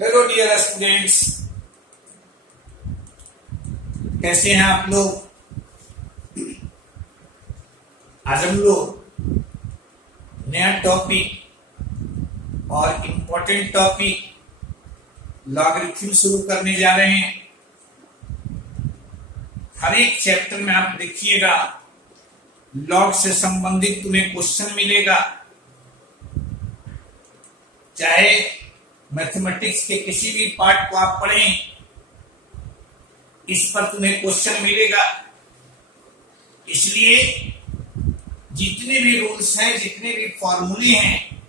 Hello dear students, कैसे हैं आप लोग। आज हम लोग नया टॉपिक और इम्पोर्टेंट टॉपिक लॉगरिथम शुरू करने जा रहे हैं। हर एक चैप्टर में आप देखिएगा लॉग से संबंधित तुम्हें क्वेश्चन मिलेगा। चाहे मैथमेटिक्स के किसी भी पार्ट को आप पढ़ें, इस पर तुम्हें क्वेश्चन मिलेगा। इसलिए जितने भी रूल्स हैं, जितने भी फॉर्मूले हैं,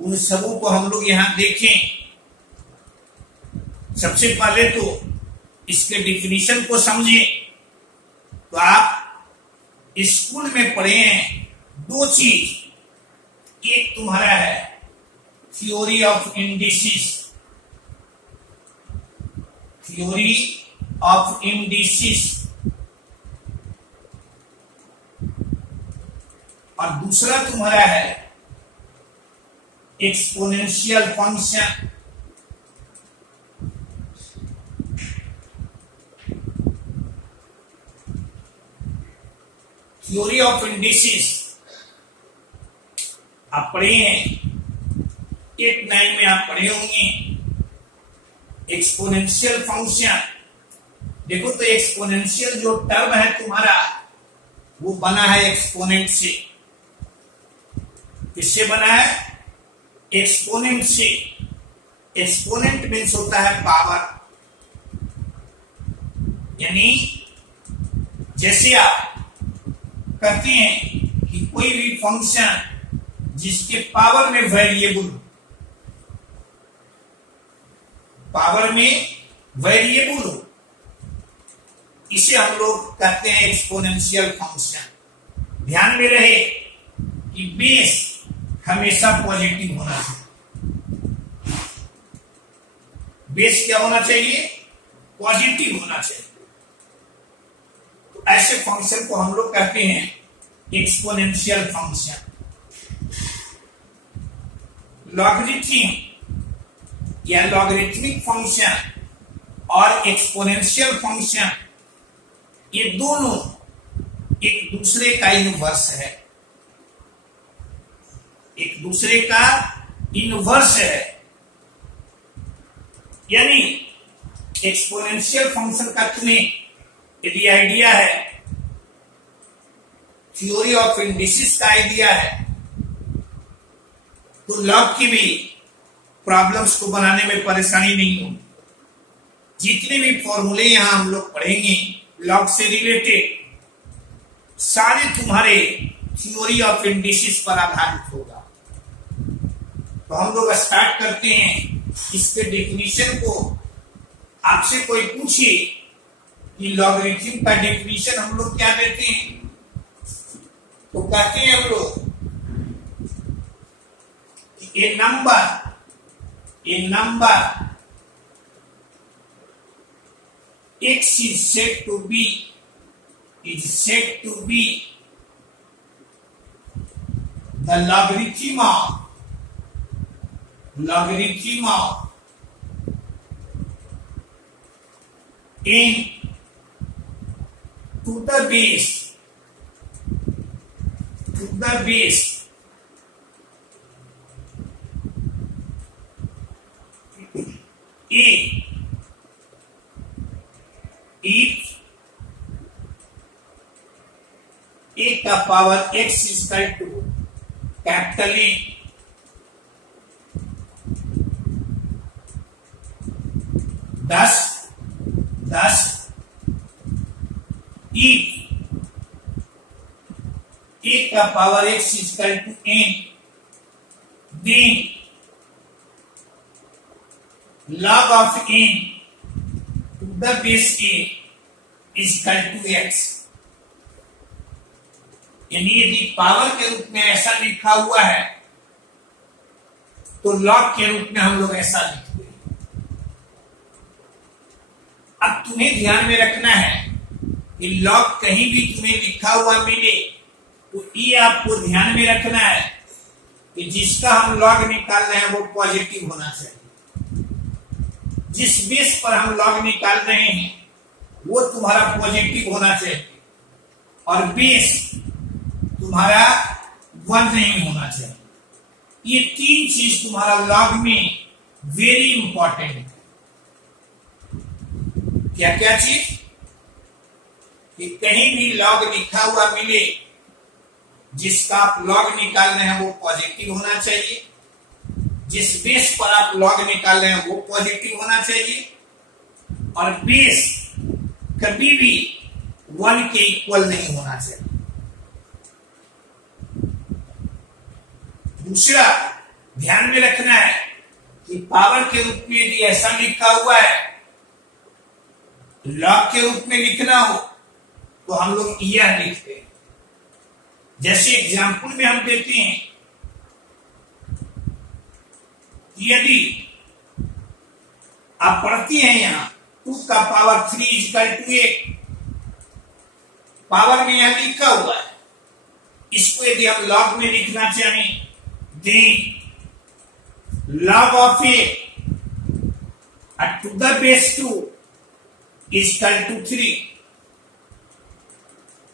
उन सबों को हम लोग यहां देखें। सबसे पहले तो इसके डिफिनीशन को समझें। तो आप स्कूल में पढ़े हैं दो चीज, एक तुम्हारा है theory of indices, theory of indices, और दूसरा तुम्हारा है exponential function. Theory of indices आप पढ़े हैं, 8-9 में आप पढ़े होंगे। एक्सपोनेंशियल फंक्शन देखो, तो एक्सपोनेंशियल जो टर्म है तुम्हारा वो बना है एक्सपोनेंट से। किससे बना है? एक्सपोनेंट से। एक्सपोनेंट मीन्स होता है पावर। यानी जैसे आप कहते हैं कि कोई भी फंक्शन जिसके पावर में वेरिएबल, पावर में वेरिएबल हो, इसे हम लोग कहते हैं एक्सपोनेंशियल फंक्शन। ध्यान में रहे कि बेस हमेशा पॉजिटिव होना चाहिए। बेस क्या होना चाहिए? पॉजिटिव होना चाहिए। तो ऐसे फंक्शन को हम लोग कहते हैं एक्सपोनेंशियल फंक्शन। लॉगरिथम या लॉगरिथमिक फंक्शन और एक्सपोनेंशियल फंक्शन, ये दोनों एक दूसरे का इनवर्स है। एक दूसरे का इनवर्स है। यानी एक्सपोनेंशियल फंक्शन का तुम्हें यदि आइडिया है, थ्योरी ऑफ इंडिसेस का आइडिया है, तो लॉग की भी प्रॉब्लम्स को बनाने में परेशानी नहीं होगी। जितने भी फॉर्मूले यहां हम लोग पढ़ेंगे लॉग से रिलेटेड, सारे तुम्हारे थ्योरी ऑफ इंडिसेस पर आधारित होगा। तो हम लोग स्टार्ट करते हैं इसके डेफिनेशन को। आपसे कोई पूछे कि लॉगरिथम का डेफिनेशन हम लोग क्या देते हैं, तो कहते हैं हम लोग a number x is said to be the logarithm of n to the base a if a का power x is equal to capital A, thus if a का power x is equal to n, then log of n to the base a is equal to x। यानी यदि power के रूप में ऐसा लिखा हुआ है तो लॉग के रूप में हम लोग ऐसा लिखते हैं। अब तुम्हें ध्यान में रखना है कि लॉग कहीं भी तुम्हें लिखा हुआ मिले तो ये आपको ध्यान में रखना है कि जिसका हम लॉग निकाल रहे हैं वो पॉजिटिव होना चाहिए। जिस बेस पर हम लॉग निकाल रहे हैं वो तुम्हारा पॉजिटिव होना चाहिए और बेस तुम्हारा 1 नहीं होना चाहिए। ये 3 चीज तुम्हारा लॉग में वेरी इंपॉर्टेंट है। क्या क्या चीज? कि कहीं भी लॉग लिखा हुआ मिले जिसका आप लॉग निकाल रहे हैं वो पॉजिटिव होना चाहिए, जिस बेस पर आप लॉग निकाल रहे हैं वो पॉजिटिव होना चाहिए और बेस कभी भी 1 के इक्वल नहीं होना चाहिए। दूसरा ध्यान में रखना है कि पावर के रूप में यदि ऐसा लिखा हुआ है, लॉग के रूप में लिखना हो तो हम लोग यह लिखते हैं। जैसे एग्जाम्पल में हम देते हैं, यदि आप पढ़ती हैं यहां 2 का पावर 3 इक्वल टू 8, पावर में यहां लिखा हुआ है, इसको यदि हम लॉग में लिखना चाहें, दें log of a to the base 2 is equal to 3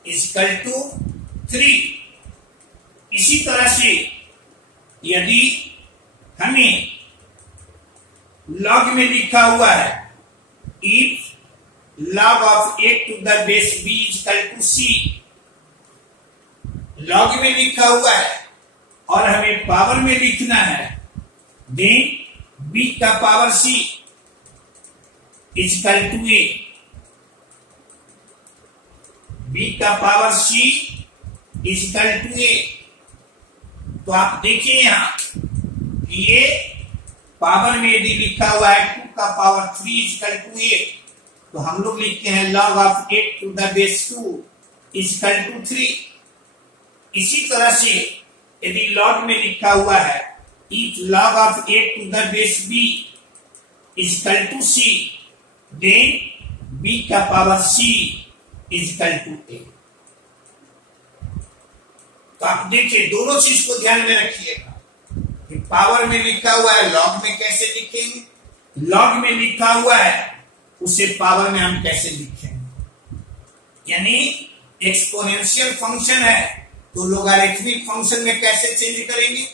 is equal to 3। इसी तरह से यदि हमें log में लिखा हुआ है if log of a to the base b is equal to c, log में लिखा हुआ है और हमें पावर में लिखना है, देन b का power c is equal to a, b का power c is equal to a। तो आप देखिए यहां कि ये पावर में यदि लिखा हुआ है 2 का power 3 is equal to a, तो हम लोग लिखते हैं log of 8 to the base 2 is equal to 3। इसी तरह से यदि लॉग में लिखा हुआ है if log of 8 to the base b is equal to c, then b का power c is equal to a। तो आप देखिए दोनों चीज को ध्यान में रखिएगा कि पावर में लिखा हुआ है लॉग में कैसे लिखेंगे, लॉग में लिखा हुआ है उसे पावर में हम कैसे लिखेंगे। यानी एक्सपोनेंशियल फंक्शन है तो लोगारिथमिक फंक्शन में कैसे चेंज करेंगे,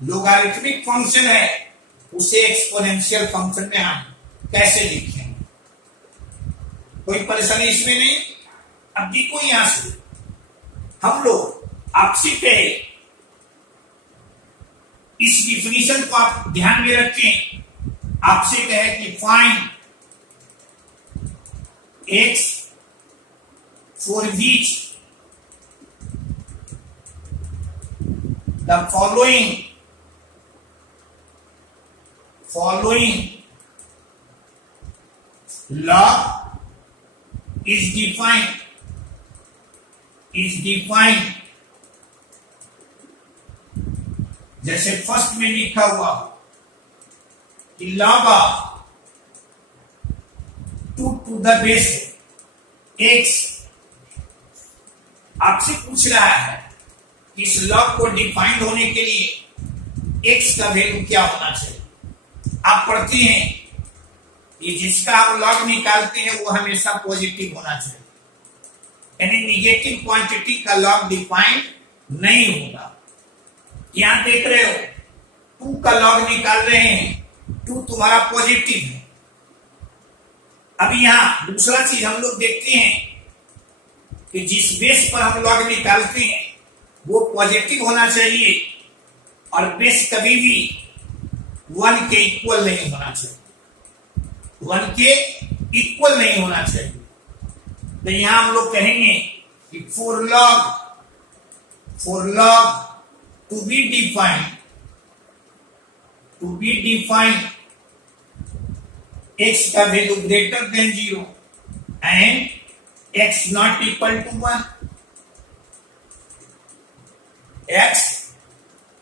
लोगारिथमिक फंक्शन है उसे एक्सपोनेंशियल फंक्शन में हम कैसे लिखेंगे। कोई परेशानी इसमें नहीं। अब देखो यहां से हम लोग आपसे कहे, इस डिफिनीशन को आप ध्यान में रखें, आपसे कहे कि find x for which the following law is defined। जैसे फर्स्ट में लिखा हुआ कि log of 2 to the base x, आपसे पूछ रहा है कि इस लॉग को डिफाइंड होने के लिए x का वैल्यू क्या होना चाहिए। आप पढ़ते हैं कि जिसका हम लॉग निकालते हैं वो हमेशा पॉजिटिव होना चाहिए, यानी निगेटिव क्वांटिटी का लॉग डिफाइंड नहीं होगा। यहां देख रहे हो 2 का लॉग निकाल रहे हैं, 2 तुम्हारा पॉजिटिव है। अब यहां दूसरा चीज हम लोग देखते हैं कि जिस बेस पर हम लॉग निकालते हैं वो पॉजिटिव होना चाहिए और बेस कभी भी 1 के इक्वल नहीं होना चाहिए, 1 के इक्वल नहीं होना चाहिए। तो यहां हम लोग कहेंगे कि for log to be defined x का value greater than 0 and x not equal to 1, x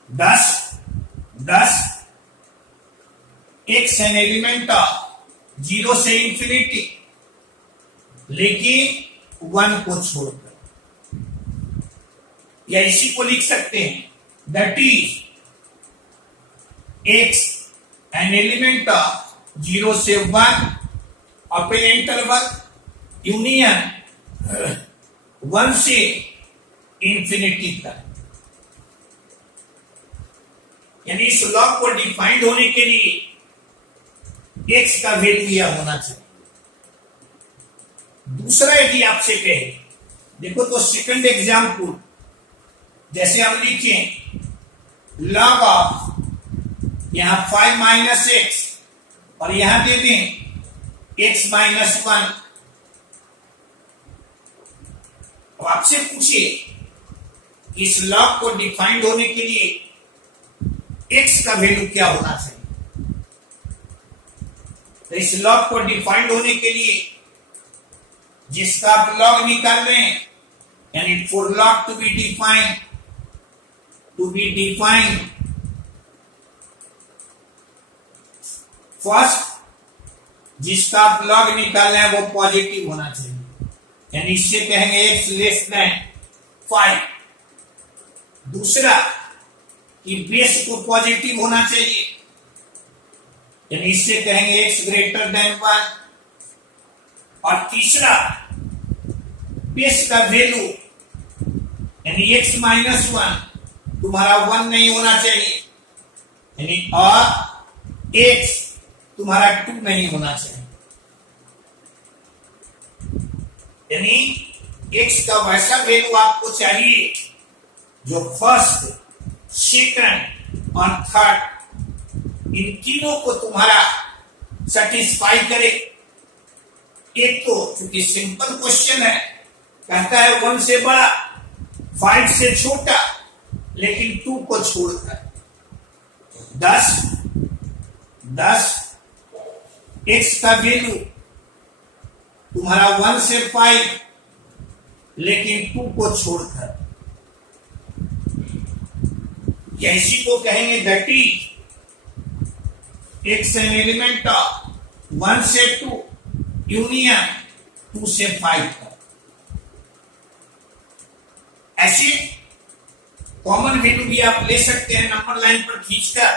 10 x an element of 0 से इंफिनिटी, लेकिन 1 को छोड़कर, या इसी को लिख सकते हैं that is x an element of 0 से 1 ओपन इंटरवल यूनियन 1 से इंफिनिटी तक। यानी इस लॉ को डिफाइंड होने के लिए x का वैल्यू यह होना चाहिए। दूसरा यदि आपसे कहे, देखो तो सेकंड एग्जाम्पल, जैसे हम लिखें लॉग ऑफ यहां 5 माइनस एक्स और यहां दे दें x माइनस 1। तो आपसे पूछिए इस लॉग को डिफाइंड होने के लिए x का वैल्यू क्या होना चाहिए। तो इस लॉग को डिफाइंड होने के लिए जिसका आप लॉग निकाल रहे हैं, यानी for log to be defined first जिसका आप लॉग निकाल रहे हैं वो पॉजिटिव होना चाहिए, यानी इससे कहेंगे x लेस देन 5। दूसरा कि बेस को पॉजिटिव होना चाहिए, यानी इससे कहेंगे x ग्रेटर देन 1। और तीसरा बेस का वैल्यू यानी x माइनस 1 तुम्हारा 1 नहीं होना चाहिए, यानी और x तुम्हारा 2 नहीं होना चाहिए। यानी x का वैसा वैल्यू आपको चाहिए जो फर्स्ट, सेकंड और थर्ड इन तीनों को तुम्हारा सेटिस्फाई करे। एक तो चूंकि सिंपल क्वेश्चन है, कहता है 1 से बड़ा 5 से छोटा लेकिन 2 को छोड़कर 10 x का वैल्यू तुम्हारा 1 से 5 लेकिन 2 को छोड़कर, इसी को कहेंगे that is x an element of 1 से 2 यूनियन 2 से 5 तक। ऐसे कॉमन वैल्यू भी आप ले सकते हैं नंबर लाइन पर खींचकर,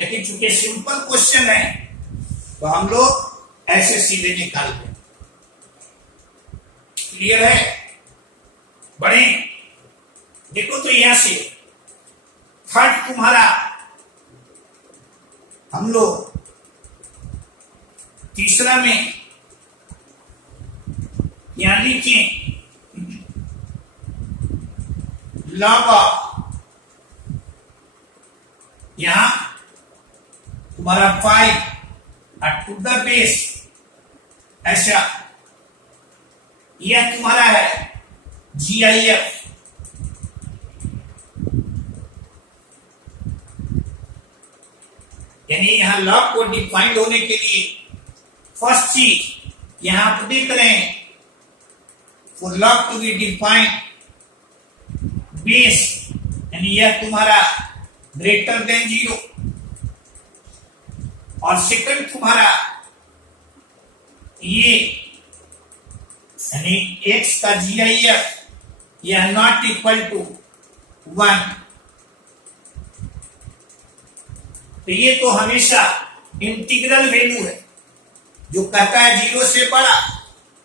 लेकिन चूंकि सिंपल क्वेश्चन है तो हम लोग ऐसे सीधे निकालते हैं। क्लियर है? बढ़े देखो तो यहां से थर्ड तुम्हारा हम लोग तीसरा में यहां लिखें लॉग ऑफ यहां तुम्हारा 5 टू द बेस, ऐसा यह तुम्हारा है GIF। यानी यहां लॉग को डिफाइंड होने के लिए फर्स्ट चीज यहां आप देख रहे हैं for log to be defined base, यानी यह तुम्हारा ग्रेटर देन 0 और सेकंड तुम्हारा ये यानी x का GIF यह नॉट इक्वल टू 1। तो ये तो हमेशा इंटीग्रल वैल्यू है जो कहता है 0 से बड़ा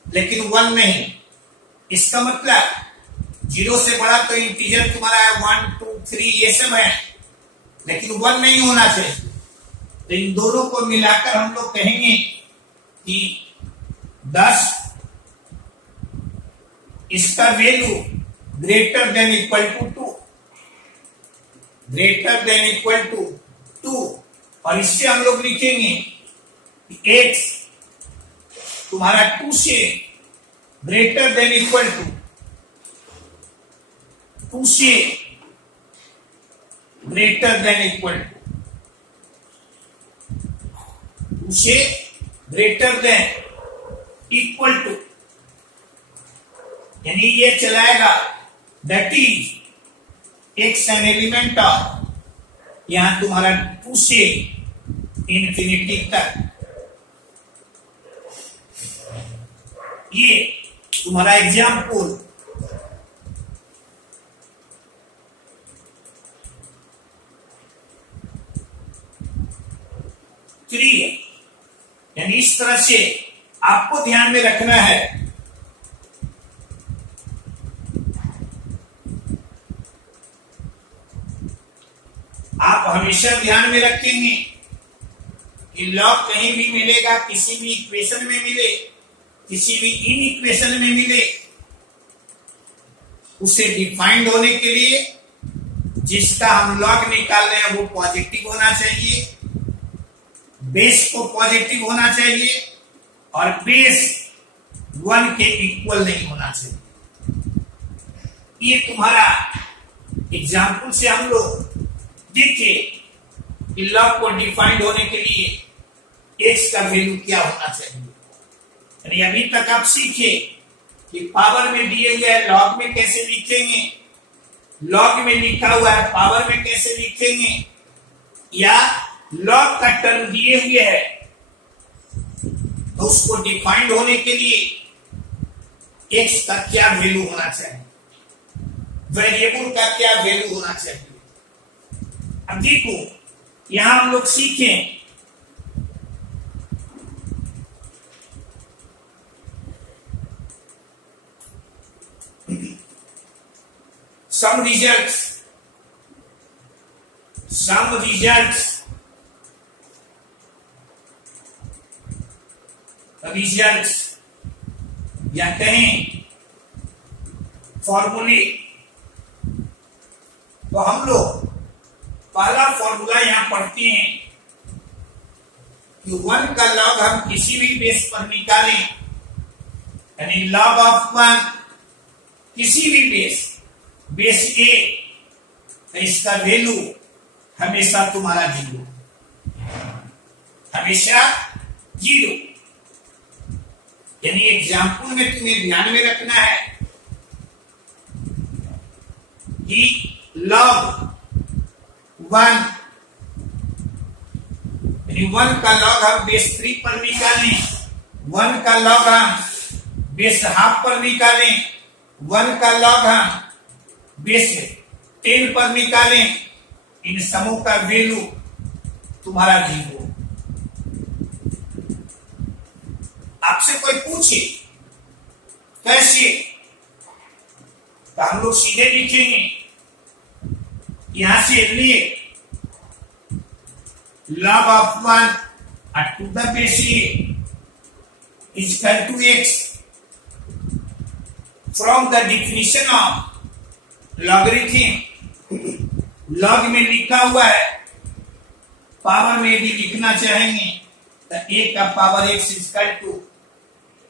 लेकिन 1 नहीं। इसका मतलब 0 से बड़ा तो इंटीजर तुम्हारा है 1 2 3 ये सब है, लेकिन 1 नहीं होना चाहिए। तो इन दोनों को मिलाकर हम लोग कहेंगे कि 10 इसका value greater than equal to 2, greater than equal to 2। और इससे हम लोग लिखेंगे कि x तुम्हारा 2 से ग्रेटर देन इक्वल टू 2 से ग्रेटर देन इक्वल टू 2 से ग्रेटर देन इक्वल टू, यानी ये चलाएगा that is x an element of यहां तुम्हारा 2 से इंफिनिटी तक। ये तुम्हारा एग्जाम्पल थ्री है। यानी इस तरह से आपको ध्यान में रखना है। आप हमेशा ध्यान में रखेंगे कि लॉग कहीं भी मिलेगा, किसी भी इक्वेशन में मिले, किसी भी इन इक्वेशन में मिले, उसे डिफाइंड होने के लिए जिसका हम लॉग निकाल रहे हैं वो पॉजिटिव होना चाहिए, बेस को पॉजिटिव होना चाहिए और बेस 1 के इक्वल नहीं होना चाहिए। ये तुम्हारा एग्जाम्पल से हम लोग देखे कि लॉग को डिफाइंड होने के लिए एक्स का वैल्यू क्या होना चाहिए। यानी अभी तक आप सीखे कि पावर में दिए हुए है लॉग में कैसे लिखेंगे, लॉग में लिखा हुआ है पावर में कैसे लिखेंगे, या लॉग का टर्म दिए हुए है तो उसको डिफाइंड होने के लिए एक्स का क्या वैल्यू होना चाहिए, वेरिएबल का क्या वैल्यू होना चाहिए। अब देखो यहां हम लोग सीखें some results या कहें फॉर्मूले। तो हम लोग पहला फॉर्मूला यहां पढ़ते हैं कि 1 का लॉग हम किसी भी बेस पर निकालें, यानी लॉग ऑफ 1 किसी भी बेस ए, तो इसका वैल्यू हमेशा तुम्हारा 0, हमेशा 0। यानी एग्जाम्पल में तुम्हें ध्यान में रखना है कि लॉग 1 यानी 1 का लॉग हम बेस 3 पर निकालें, 1 का लॉग हम बेस हाफ पर निकालें, 1 का लॉग हम बेस 10 पर निकालें, इन समूह का वैल्यू तुम्हारा 0। आपसे कोई पूछे कैसे, तो हम लोग सीधे लिखेंगे, यहां से लिए log of 1 to the base a is equal to x from the definition of logarithm। log में लिखा हुआ है, पावर में भी लिखना चाहेंगे तो a का power x is equal to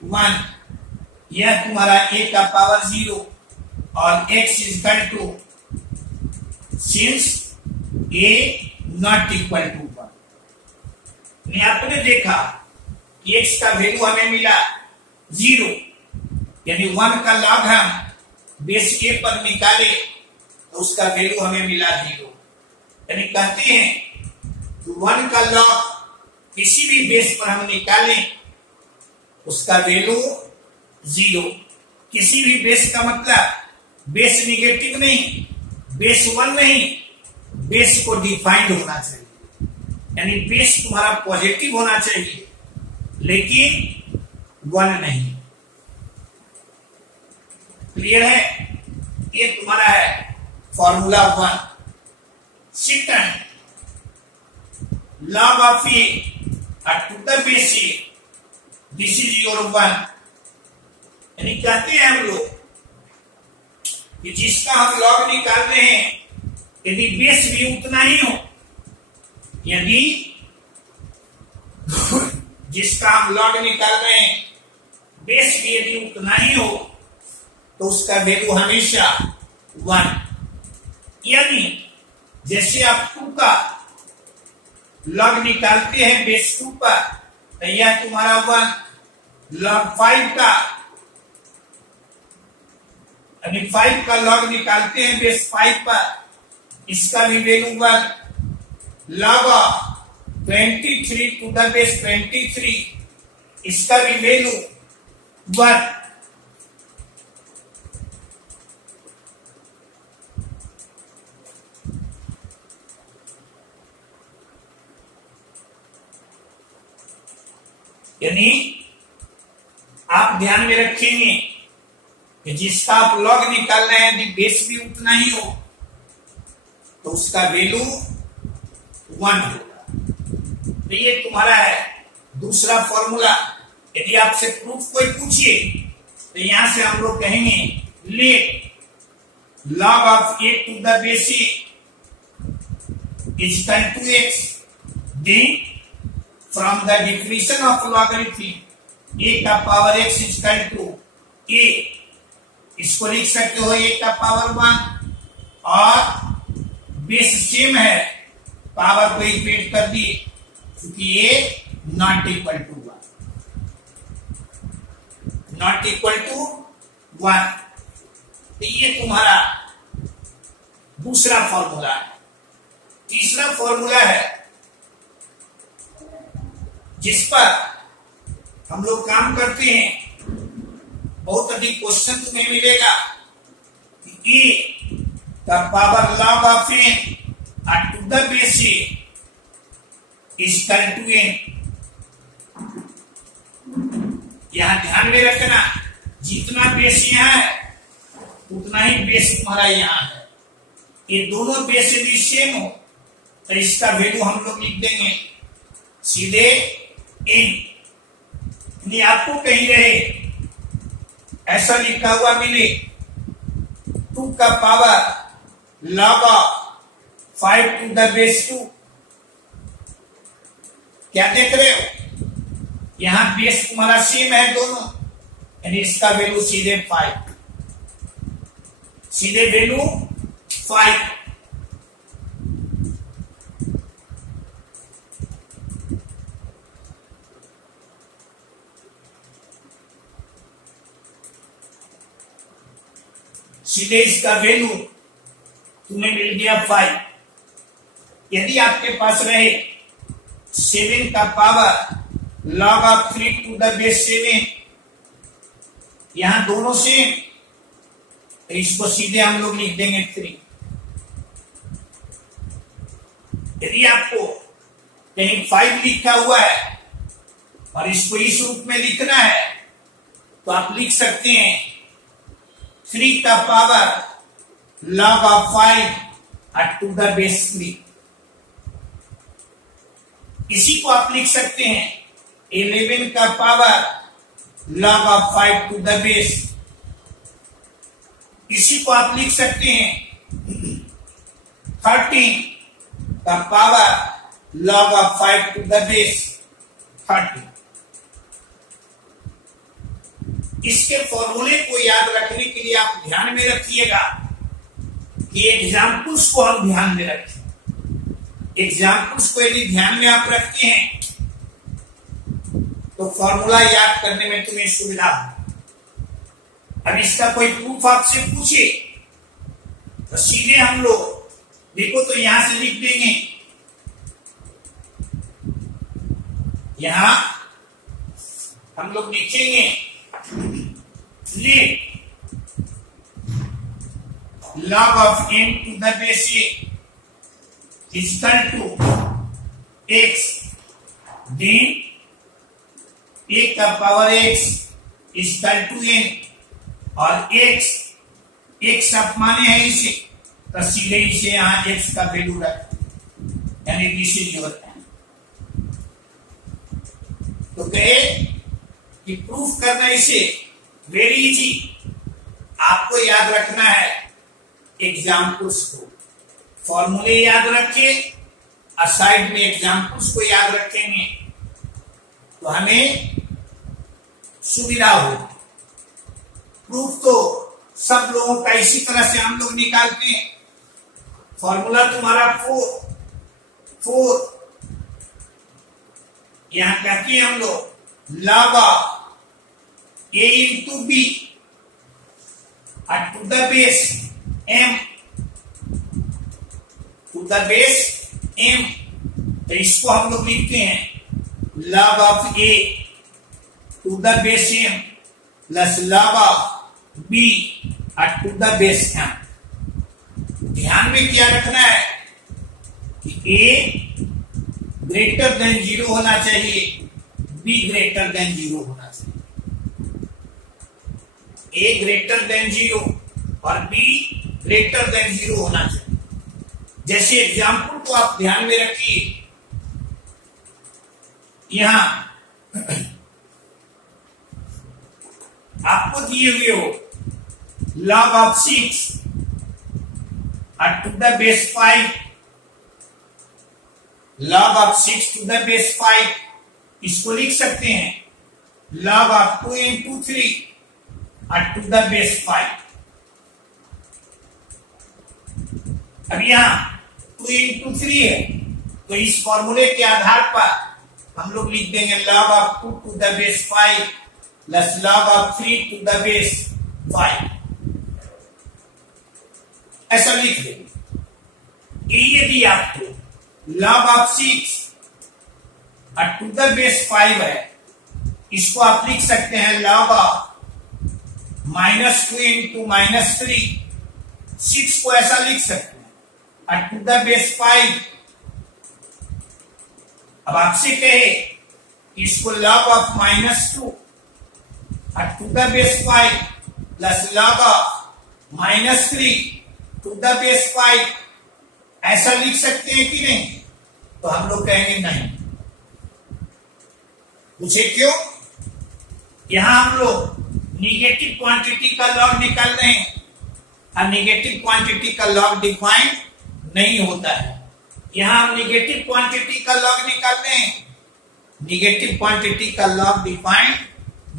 1, यह तुम्हारा a का पावर 0 और x is equal to since a not equal to 1। आपने देखा कि x का वैल्यू हमें मिला 0, यानी 1 का लॉग हम बेस a पर निकाले तो उसका वैल्यू हमें मिला 0। यानी कहते हैं 1 का लॉग किसी भी बेस पर हम निकाले उसका वैल्यू 0। किसी भी बेस का मतलब बेस निगेटिव नहीं, बेस 1 नहीं, बेस को डिफाइंड होना चाहिए, यानी बेस तुम्हारा पॉजिटिव होना चाहिए लेकिन 1 नहीं। क्लियर है? ये तुम्हारा है formula 1। Second, log of a to the base a, this is your 1। यानी कहते हैं हम लोग कि जिसका हम लॉग निकाल रहे हैं यदि बेस भी उतना ही हो, यदि जिसका हम लॉग निकाल रहे हैं बेस भी यदि उतना ही हो तो उसका वैल्यू हमेशा 1। यानी जैसे आप 2 का लॉग निकालते हैं बेस 2 पर तो यह तुम्हारा 1, लॉग 5 का यानी 5 का लॉग निकालते हैं बेस 5 पर, इसका भी value 1, log of 23 to the base 23, इसका भी वैल्यू 1। यानी आप ध्यान में रखेंगे कि जिसका आप लॉग निकाल रहे हैं यदि बेस भी उतना ही हो तो उसका वैल्यू 1 होगा। तो ये तुम्हारा है दूसरा फॉर्मूला। यदि आपसे प्रूफ कोई पूछिए तो यहां से हम लोग कहेंगे late log of a to the base is equal to x, then from the definition of logarithm a का power x is equal to a, इसको लिख सकते हो a का पावर 1 और बेस सेम है, पावर को इक्वेट कर दिए क्योंकि a not equal to 1, not equal to 1। तो ये तुम्हारा दूसरा फॉर्मूला है। तीसरा फॉर्मूला है जिस पर हम लोग काम करते हैं, बहुत अधिक क्वेश्चन तुम्हें मिलेगा कि ए का power log of n to the base a is equal to n। यहां ध्यान में रखना जितना बेस यहां है उतना ही बेस तुम्हारा यहां है। ये दोनों बेस यदि सेम हो तो इसका वैल्यू हम लोग लिख देंगे सीधे n। आपको कहीं रहे ऐसा लिखा हुआ मिले 2 का power log of 5 to the base 2, क्या देख रहे हो यहां बेस तुम्हारा सेम है दोनों, यानी इसका वैल्यू सीधे 5, सीधे वैल्यू 5। सीधे इसका वैल्यू तुम्हें मिल गया 5। यदि आपके पास रहे 7 का power log of 3 to the base 7, यहां दोनों से तो इसको सीधे हम लोग लिख देंगे 3। यदि आपको कहीं 5 लिखा हुआ है और इसको इस रूप में लिखना है तो आप लिख सकते हैं 3 का power log of 5 to the base 3। इसी को आप लिख सकते हैं 11 का power log of 5 to the base. इसी को आप लिख सकते हैं 13 का power log of 5 to the base 30। इसके फॉर्मूले को याद रखने के लिए आप ध्यान में रखिएगा कि एग्जाम्पल्स को हम ध्यान में रखें। एग्जाम्पल्स को यदि ध्यान में आप रखते हैं तो फॉर्मूला याद करने में तुम्हें सुविधा हो। अब इसका कोई प्रूफ आपसे पूछे तो सीधे हम लोग देखो तो यहां से लिख देंगे, यहां हम लोग लिखेंगे let log of n to the base a is equal to x, then a का power x is equal to n और x आप माने हैं इसे तो सीधे इसे यहां x का वैल्यू रख, यानी इसे जो होता है तो कहे कि प्रूफ करना इसे वेरी इजी। आपको याद रखना है एग्जाम्पल्स को, फॉर्मूले याद रखिए और साइड में एग्जाम्पल्स को याद रखेंगे तो हमें सुविधा होगी। प्रूफ तो सब लोगों का इसी तरह से हम लोग निकालते हैं। फॉर्मूला तुम्हारा 4 यहां कहते हैं हम लोग log of a into b to the base m, to the base m। तो इसको हम लोग लिखते हैं log of a to the base m plus log of b to the base m। ध्यान में क्या रखना है कि a ग्रेटर देन 0 होना चाहिए, b बी ग्रेटर देन 0 होना चाहिए। ए ग्रेटर देन 0 और बी ग्रेटर देन 0 होना चाहिए। जैसे एग्जाम्पल को आप ध्यान में रखिए, यहां आपको दिए हुए हो log of 6 to the base 5, log of 6 to the base 5, इसको लिख सकते हैं log of 2 into 3 to the base 5। अब यहां 2 into 3 है, तो इस फॉर्मूले के आधार पर हम लोग लिख देंगे log of 2 to the base 5 plus log of 3 to the base 5, ऐसा लिख देंगे। यदि आपको log of 6 to the base 5 है, इसको आप लिख सकते हैं log of -2 into -3, 6 को ऐसा लिख सकते हैं to the base 5। अब आपसे कहे इसको log of -2 to the base 5 plus log of -3 to the base 5, ऐसा लिख सकते हैं कि नहीं? तो हम लोग कहेंगे नहीं। पूछे क्यों? यहां हम लोग निगेटिव क्वांटिटी का लॉग निकाल रहे हैं और निगेटिव क्वांटिटी का लॉग डिफाइन नहीं होता है। यहां हम निगेटिव क्वांटिटी का लॉग निकाल रहे हैं, निगेटिव क्वांटिटी का लॉग डिफाइन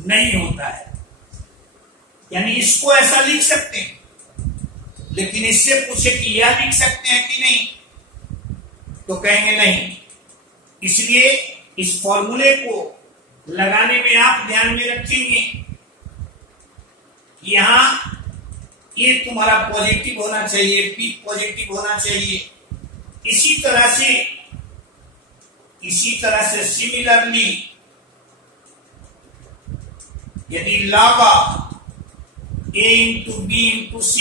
नहीं होता है। यानी इसको ऐसा लिख सकते हैं, लेकिन इससे पूछे कि यह लिख सकते हैं कि नहीं, तो कहेंगे नहीं। इसलिए इस फॉर्मूले को लगाने में आप ध्यान में रखेंगे कि यहां ए तुम्हारा पॉजिटिव होना चाहिए, बी पॉजिटिव होना चाहिए। इसी तरह से सिमिलरली यदि log of a into b into c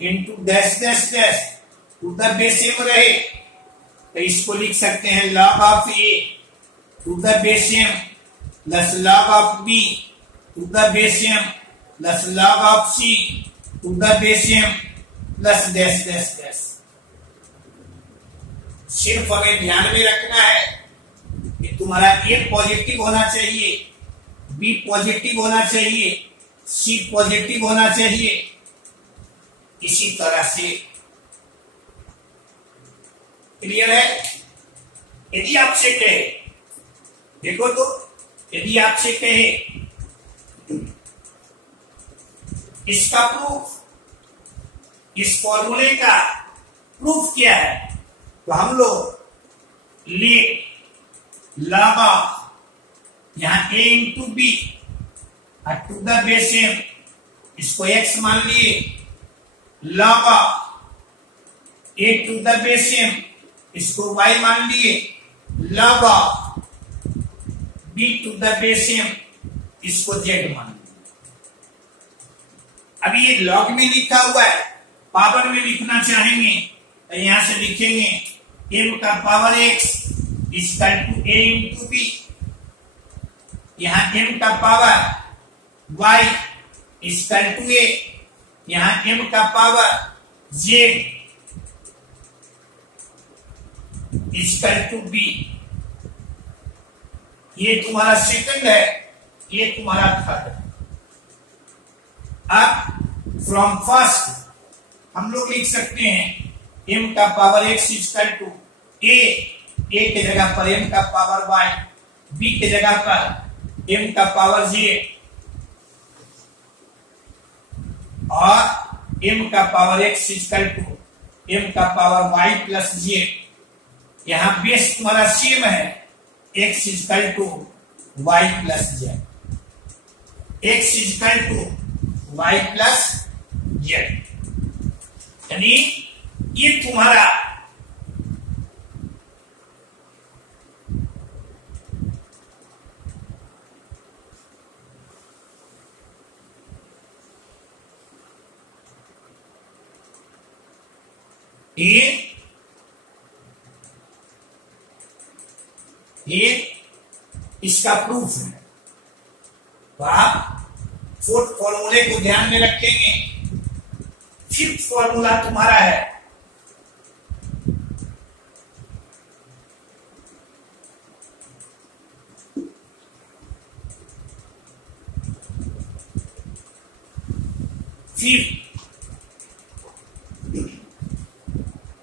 into dash dash dash to the base m रहे, तो इसको लिख सकते हैं log of a to the base m plus log of b to the base m plus log of c to the base m plus dash dash dash। सिर्फ हमें ध्यान में रखना है कि तुम्हारा ए पॉजिटिव होना चाहिए, बी पॉजिटिव होना चाहिए, सी पॉजिटिव होना चाहिए। इसी तरह से क्लियर है? यदि आपसे कहे, देखो तो, यदि आपसे कहे इसका प्रूफ, इस फॉर्मूले का प्रूफ क्या है, तो हम लोग ले log of यहां a into B to the base m, इसको x मान लिए, log of a to the base m, इसको y मान लिए, log of b to the base m, इसको z मान लिए। अभी ये log में लिखा हुआ है, पावर में लिखना चाहेंगे तो यहां से लिखेंगे m का power x equal to a into B, यहां m का power y equal to a, यहां m का power z equal to b। ये तुम्हारा सेकंड है, ये तुम्हारा थर्ड है। अब फ्रॉम फर्स्ट हम लोग लिख सकते हैं m का power x equal to a के जगह पर m का पावर y, b के जगह पर m का पावर z और m का power x equal to m का पावर y प्लस z। यहां बेस तुम्हारा सेम है, x equal to y plus z, x equal to y plus z। यानी ये तुम्हारा इसका प्रूफ है। तो आप फोर्थ फॉर्मूले को ध्यान में रखेंगे। फिफ्थ फॉर्मूला तुम्हारा है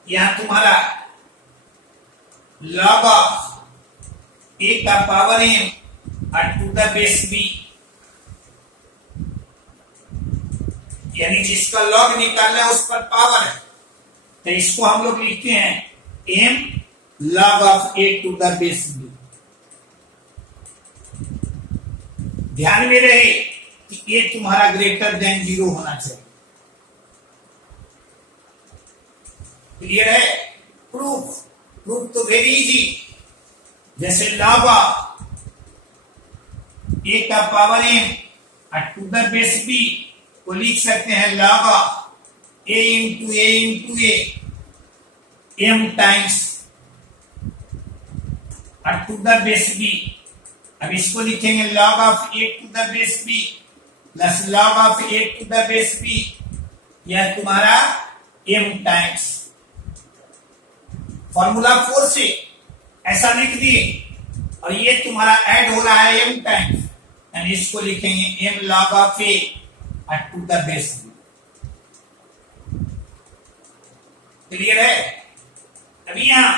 यहां तुम्हारा log ऑफ ए का power m to the base b, यानी जिसका लॉग निकालना है उस पर पावर है, तो इसको हम लोग लिखते हैं m log of a to the base b। ध्यान में रहे कि ये तुम्हारा ग्रेटर देन 0 होना चाहिए। क्लियर है? प्रूफ तो वेरी इजी। जैसे log ऑफ a का power m to the base b को लिख सकते हैं log of a into a m times to the base b। अब इसको लिखेंगे log of a to the base b plus log of a to the base b, यह तुम्हारा m times. Formula 4 से ऐसा लिख दिए और ये तुम्हारा ऐड हो रहा है m टाइम्स, यानी इसको लिखेंगे m log of a to the base b। Clear है? अभी यहां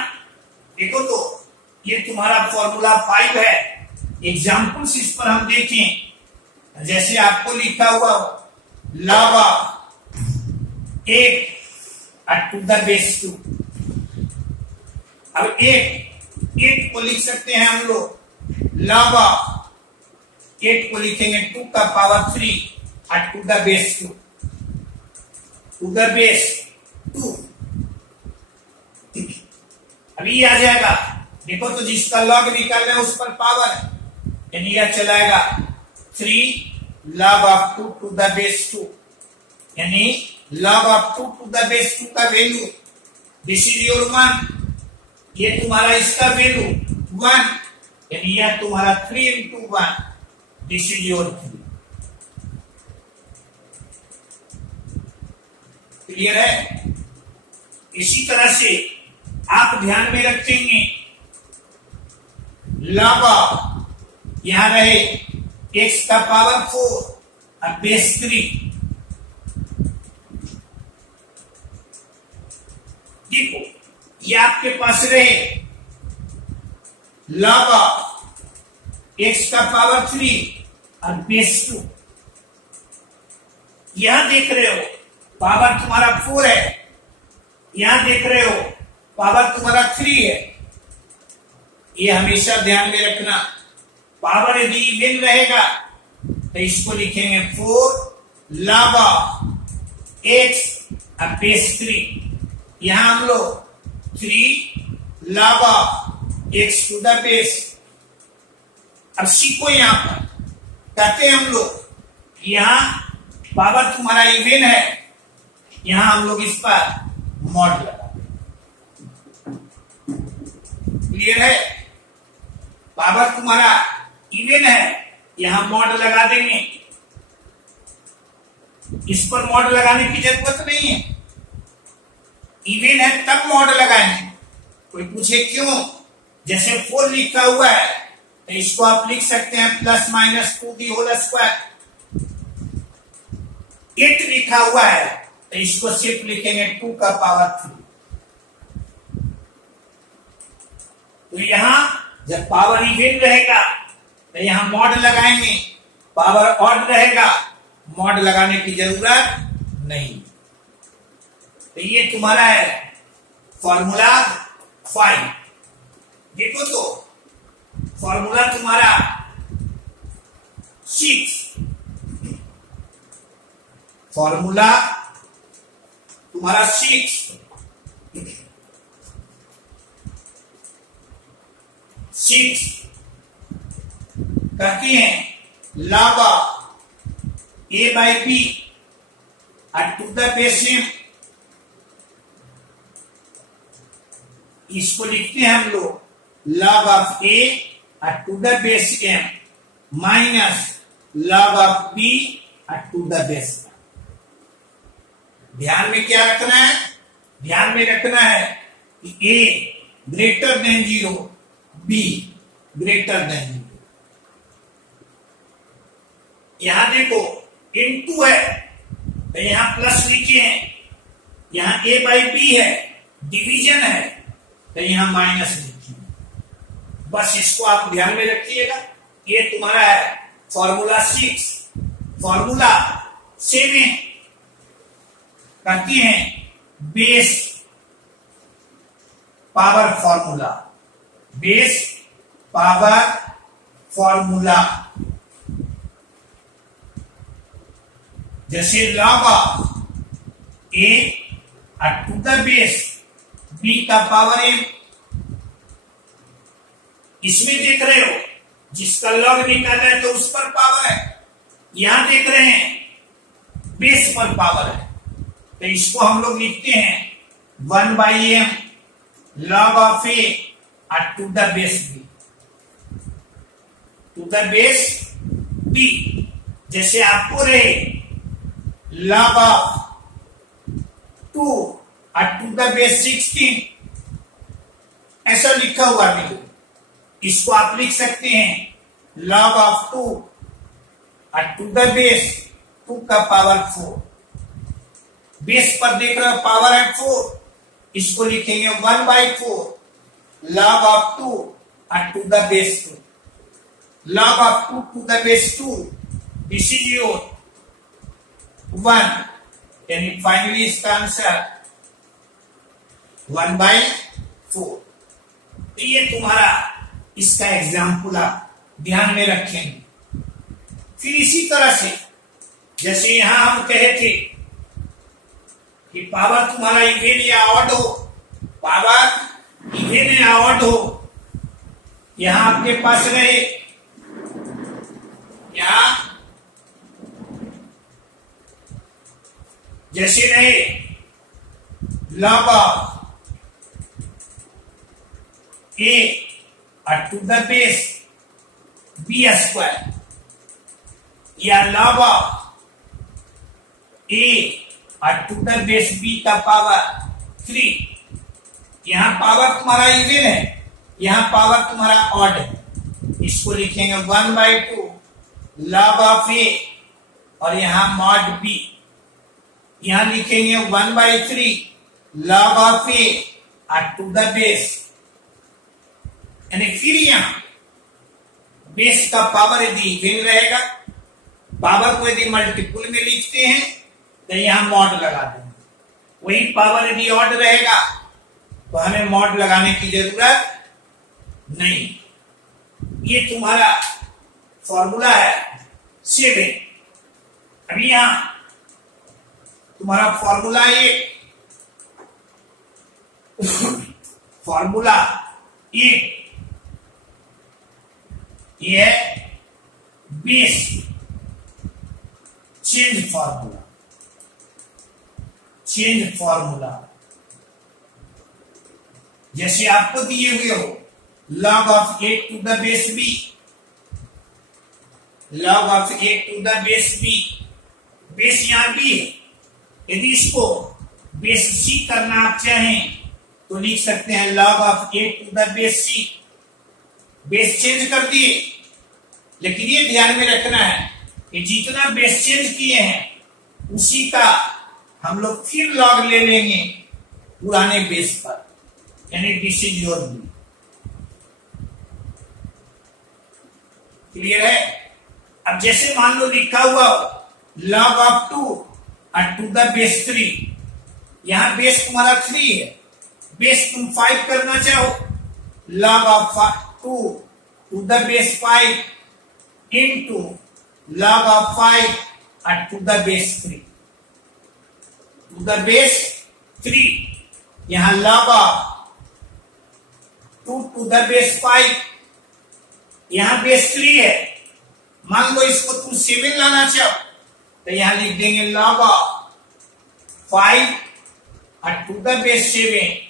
देखो तो ये तुम्हारा फॉर्मूला 5 है। एग्जाम्पल्स इस पर हम देखें। जैसे आपको लिखा हुआ log of 8 to the base 2। अब 8 को लिख सकते हैं हम लोग log ऑफ 8 को लिखेंगे 2 का power 3 to the base 2 to the base 2। अभी आ जाएगा। देखो तो जिसका लॉग निकालना है उस पर पावर है, यानी यह चलाएगा 3 log of 2 to the base 2, यानी log of 2 to the base 2 का वैल्यू दिस इज योर 1। ये तुम्हारा इसका वैल्यू 1, यानी यह तुम्हारा 3 into 1 this is your 3। Clear है? इसी तरह से आप ध्यान में रखेंगे log ऑफ यहां रहे x का पावर 4 और बेस 3। देखो ये आपके पास रहे log ऑफ x का पावर 3 और बेस 2। यहां देख रहे हो पावर तुम्हारा 4 है, यहां देख रहे हो पावर तुम्हारा 3 है। ये हमेशा ध्यान में रखना, पावर यदि इवन रहेगा तो इसको लिखेंगे 4 log ऑफ x और बेस 3। यहां हम लोग 3 log of x to the base. अब सीखो यहां पर कहते हैं हम लोग यहां पावर तुम्हारा इवन है, यहां हम लोग इस पर मॉड लगा। क्लियर है? पावर तुम्हारा इवन है, यहां मॉड लगा देंगे। इस पर मॉड लगाने की जरूरत नहीं है, इवन है तब मॉड लगाएंगे। कोई पूछे क्यों? जैसे 4 लिखा हुआ है तो इसको आप लिख सकते हैं plus minus 2 the whole square. 8 लिखा हुआ है तो इसको सिर्फ लिखेंगे 2 का पावर 3। तो यहां जब पावर इवन रहेगा तो यहां मॉड लगाएंगे, पावर ऑड रहेगा मॉड लगाने की जरूरत नहीं। तो ये तुम्हारा है फॉर्मूला 5। देखो तो फॉर्मूला तुम्हारा 6, फॉर्मूला तुम्हारा 6 कहती है log of a by b to the base m। इसको लिखते हैं हम लोग log of a to the base m minus log of b to the base. ध्यान में क्या रखना है? ध्यान में रखना है कि a greater than 0, b greater than 0। यहां देखो इनटू है तो यहां प्लस लिखे हैं, यहां a बाई b है, डिवीजन है तो यहां माइनस लिखिए। बस इसको आप ध्यान में रखिएगा। ये तुम्हारा है फॉर्मूला 6। फॉर्मूला 7 कहते हैं base power formula. Base power formula जैसे log of a to the base b का पावर m। इसमें देख रहे हो जिसका log निकाला है तो उस पर पावर है, यहां देख रहे हैं बेस पर पावर है तो इसको हम लोग लिखते हैं 1/m log of a to the base b, to the base b। जैसे आपको रहे log of 2 to the base 16, ऐसा लिखा हुआ नहीं, इसको आप लिख सकते हैं log of 2 to the base 2 का पावर 4। बेस पर देख रहे हो पावर है 4, इसको लिखेंगे 1/4 log of 2 to the base 2। log of 2 to the base 2, this is your 1, यानी फाइनली इसका आंसर 1/4। तो ये तुम्हारा इसका एग्जाम्पल आप ध्यान में रखेंगे। फिर इसी तरह से जैसे यहां हम कहे थे कि पावर तुम्हारा इवेन या ऑड हो, पावर इवेन या ऑड हो, यहां आपके पास रहे यहां जैसे रहे log of a to the base b square या log of a to the base b का पावर 3। यहां पावर तुम्हारा इवन है, यहां पावर तुम्हारा ऑड है, इसको लिखेंगे 1/2 log ऑफ a और यहां मॉड b। यहां लिखेंगे 1/3 log of a to the base, यानी फिर यहां बेस का पावर यदि इवन रहेगा, पावर को यदि मल्टीपुल में लिखते हैं तो यहां मॉड लगा देंगे। वही पावर यदि ऑड रहेगा तो हमें मॉड लगाने की जरूरत नहीं। ये तुम्हारा फॉर्मूला है 7। अभी यहां तुम्हारा फॉर्मूला फॉर्मूला 8 ये है base change formula. Change formula जैसे आपको दिए हुए हो log of a to the base b, log of a to the base b, base यहां b है, यदि इसको बेस c करना आप चाहें तो लिख सकते हैं log of a to the base c। Base change कर दिए, लेकिन ये ध्यान में रखना है कि जितना बेस चेंज किए हैं उसी का हम लोग फिर लॉग ले लेंगे पुराने बेस पर, यानी this is your B. Clear है? अब जैसे मान लो लिखा हुआ log of 2 to the base 3, यहां बेस तुम्हारा 3 है, बेस तुम 5 करना चाहो, log of 2 to the base 5 into log of 5 to the base 3, to the base 3। यहां log of 2 to the base 5, यहां बेस 3 है, मान लो इसको तुम 7 लाना चाहो तो यहां लिख देंगे log of 5 to the base 7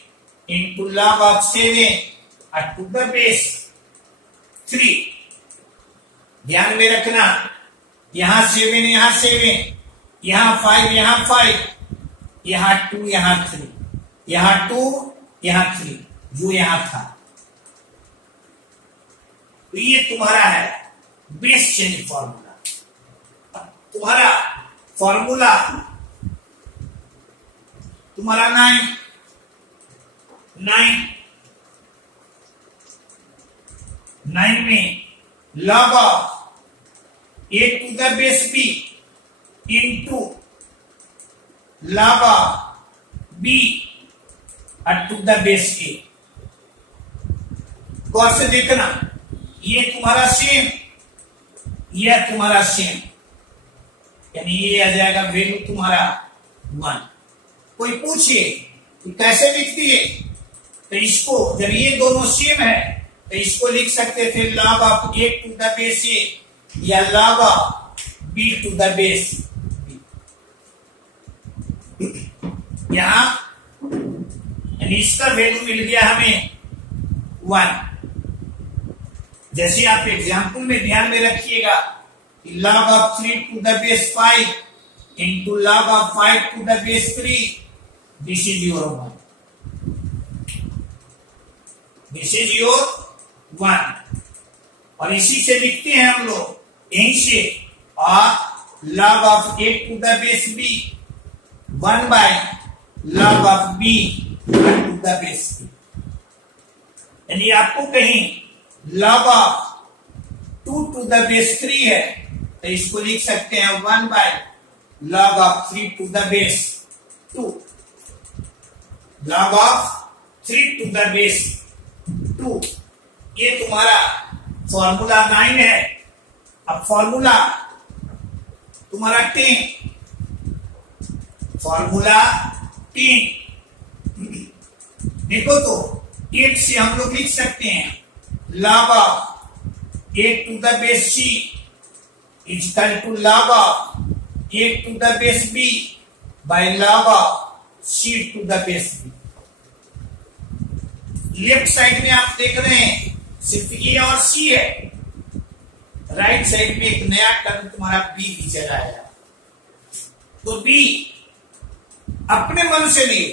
into log of 7 to the base 3। ध्यान में रखना, यहां 7, यहां 7, यहां 5, यहां 5, यहां 2, यहां 3, यहां 2, यहां 3, जो यहां था। तो ये तुम्हारा है बेस चेंज फॉर्मूला। तुम्हारा फॉर्मूला तुम्हारा 9 में log of a to the base b into log of b to the base a। गौर से देखना, ये तुम्हारा सेम, यह तुम्हारा सेम, यानी ये आ जाएगा वैल्यू तुम्हारा 1। कोई पूछे कि कैसे लिखती है, तो इसको जब ये दोनों सेम है तो इसको लिख सकते थे log of a to the base a या log of b to the base b। यहां यानी इसका वैल्यू मिल गया हमें 1। जैसे आप एग्जाम्पल में ध्यान में रखिएगा कि log of 3 to the base 5 into log of 5 to the base 3, this is your 1, this is your 1। और इसी से लिखते हैं हम लोग यहीं से, और log of a to the base b 1 by log of b to the base b। यानी आपको कहीं log of 2 to the base 3 है तो इसको लिख सकते हैं 1 by log of 3 to the base 2, log of 3 to the base 2। ये तुम्हारा फॉर्मूला 9 है। अब फॉर्मूला तुम्हारा 10, फॉर्मूला 10 देखो तो 8 से हम लोग लिख सकते हैं log of a to the base c is equal to log of a to the base b by log of c to the base b। Left side में आप देख रहे हैं सिर्फ ए और सी है, राइट साइड में एक नया टर्म तुम्हारा बी भी चला आया। तो बी अपने मन से लिए,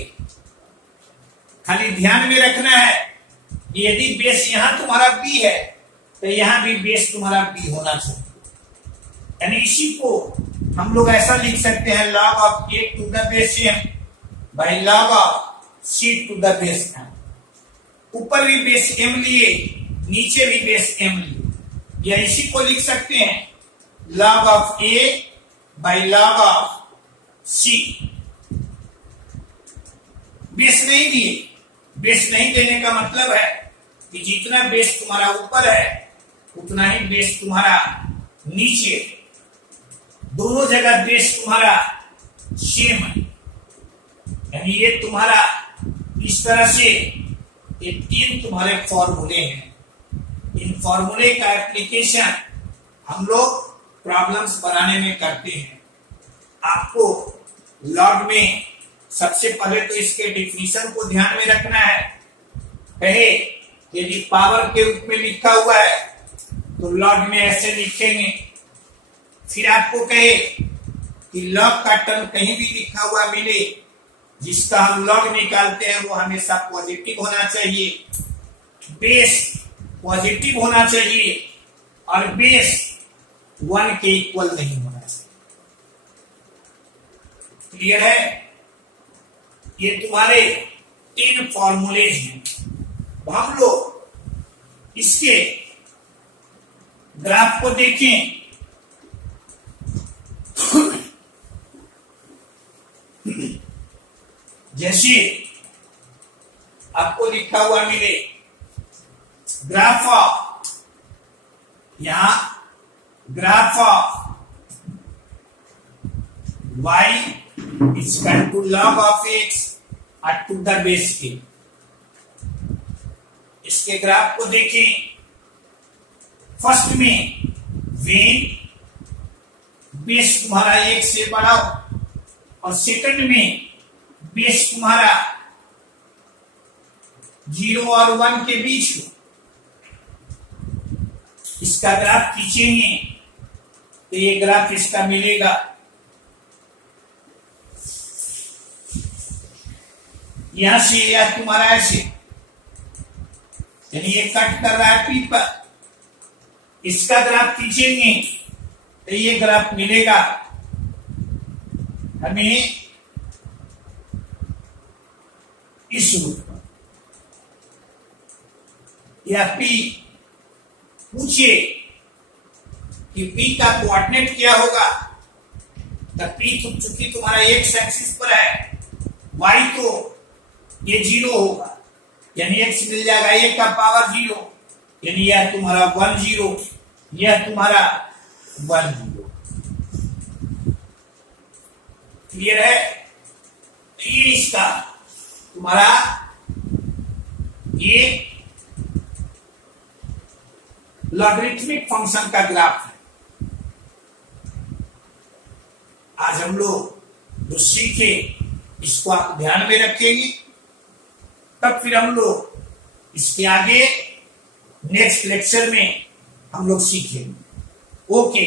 खाली ध्यान में रखना है कि यदि बेस यहां तुम्हारा बी है तो यहां भी बेस तुम्हारा बी होना चाहिए। यानी इसी को हम लोग ऐसा लिख सकते हैं log of a to the base m by log of c to the base m। ऊपर भी बेस m लिए, नीचे भी बेस m लिए, या इसी को लिख सकते हैं log of a by log of c। Base नहीं दिए, बेस नहीं देने का मतलब है कि जितना बेस तुम्हारा ऊपर है उतना ही बेस तुम्हारा नीचे, दोनों जगह बेस तुम्हारा सेम है। यानी ये तुम्हारा इस तरह से ये 3 तुम्हारे फॉर्मूले हैं। इन फॉर्मूले का एप्लीकेशन हम लोग प्रॉब्लम्स बनाने में करते हैं। आपको लॉग में सबसे पहले तो इसके डिफिनीशन को ध्यान में रखना है। कहे यदि पावर के रूप में लिखा हुआ है तो लॉग में ऐसे लिखेंगे। फिर आपको कहे कि लॉग का टर्म कहीं भी लिखा हुआ मिले जिसका हम लॉग निकालते हैं वो हमेशा पॉजिटिव होना चाहिए, बेस पॉजिटिव होना चाहिए और बेस 1 के इक्वल नहीं होना चाहिए। क्लियर है? ये तुम्हारे 3 फॉर्मूलेज हैं। हम लोग इसके ग्राफ को देखें। जैसे आपको लिखा हुआ मिले ग्राफ ऑफ, यहां graph of y is equal to log of x to the base a। इसके ग्राफ को देखें। फर्स्ट में वेन बेस तुम्हारा 1 से बड़ा हो और सेकंड में बेस तुम्हारा 0 और 1 के बीच हो। इसका ग्राफ खींचेंगे तो ये ग्राफ इसका मिलेगा। यहां से यह तुम्हारा ऐसे, यानी ये कट कर रहा है पी पर, इसका ग्राफ खींचेंगे तो ये ग्राफ मिलेगा हमें इस रूप पर। या पी पूछे कि पी का कोऑर्डिनेट क्या होगा, तो पी चूंकि तुम्हारा एक्स एक्सिस पर है, वाई तो ये 0 होगा, यानी एक्स मिल जाएगा 1 का पावर 0, यानी यह तुम्हारा 1 0, यह तुम्हारा 1 0। क्लियर है? ये इसका तुम्हारा ये लॉगरिथमिक फंक्शन का ग्राफ है। आज हम लोग जो सीखे इसको आप ध्यान में रखेंगे, तब फिर हम लोग इसके आगे नेक्स्ट लेक्चर में हम लोग सीखेंगे। ओके।